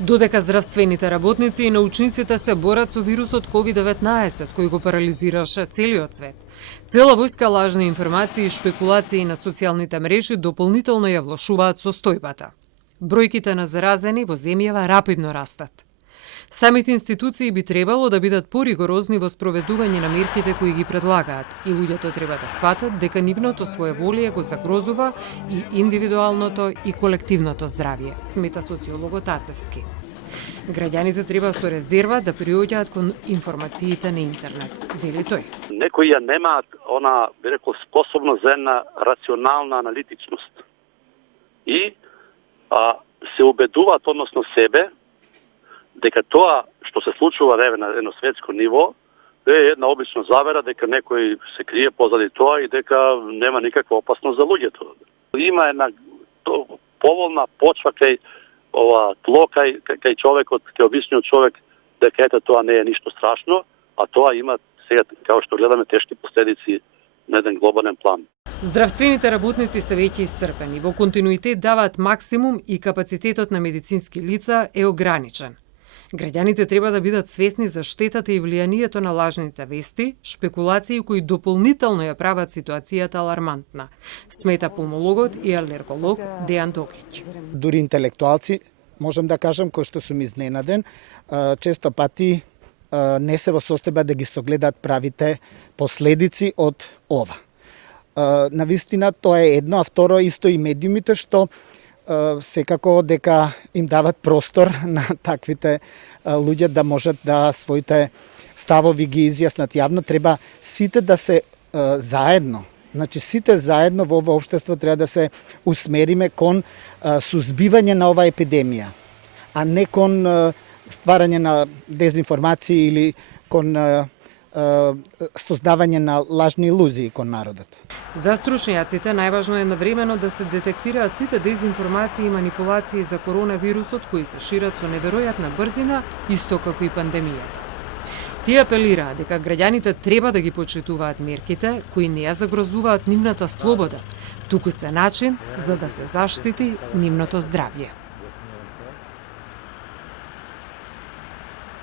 Додека здравствените работници и научниците се борат со вирусот COVID-19, кој го парализираше целиот свет, цела војска лажни информации и шпекулации на социјалните мрежи дополнително ја влошуваат состојбата. Бројките на заразени во земјава рапидно растат. Самите институции би требало да бидат поригорозни во спроведување на мерките кои ги предлагаат и луѓето треба да сватат дека нивното своеволие го загрозува и индивидуалното и колективното здравје, смета социологот Ацевски. Граѓаните треба со резерва да приоѓаат кон информациите на интернет, вели тој. Некои ја немаат би рекол, способност за една рационална аналитичност и се убедуваат односно себе дека тоа што се случува на едно светско ниво е една обична завера дека некој се крие позади тоа и дека нема никаква опасност за луѓето. Има една поволна почва кај тло кај човекот, кај обичниот човек, дека ете тоа не е ништо страшно, а тоа има сега, како што гледаме, тешки последици на еден глобален план. Здравствените работници се веќе исцрпени, во континуитет даваат максимум и капацитетот на медицински лица е ограничен. Граѓаните треба да бидат свесни за штетата и влијанието на лажните вести, шпекулации кои дополнително ја прават ситуацијата алармантна, смета пулмологот и алерголог Дејан Докиќ. Дури интелектуалци, можам да кажам, кои што сум изненаден, често пати не се во состојба да ги согледаат правите последици од ова. Навистина тоа е едно, а второ исто и медиумите што секако дека им дават простор на таквите луѓе да можат да своите ставови ги изјаснат јавно. Треба сите да се заедно, значи сите заедно во ова општество треба да се усмериме кон сузбивање на оваа епидемија, а не кон стварање на дезинформации или кон создавање на лажни илузии кон народот. За стручњаците најважно е навремено да се детектираат сите дезинформации и манипулации за коронавирусот кои се шират со неверојатна брзина, исто како и пандемијата. Тие апелираат дека граѓаните треба да ги почитуваат мерките кои не ја загрозуваат нивната слобода, туку се начин за да се заштити нивното здравје.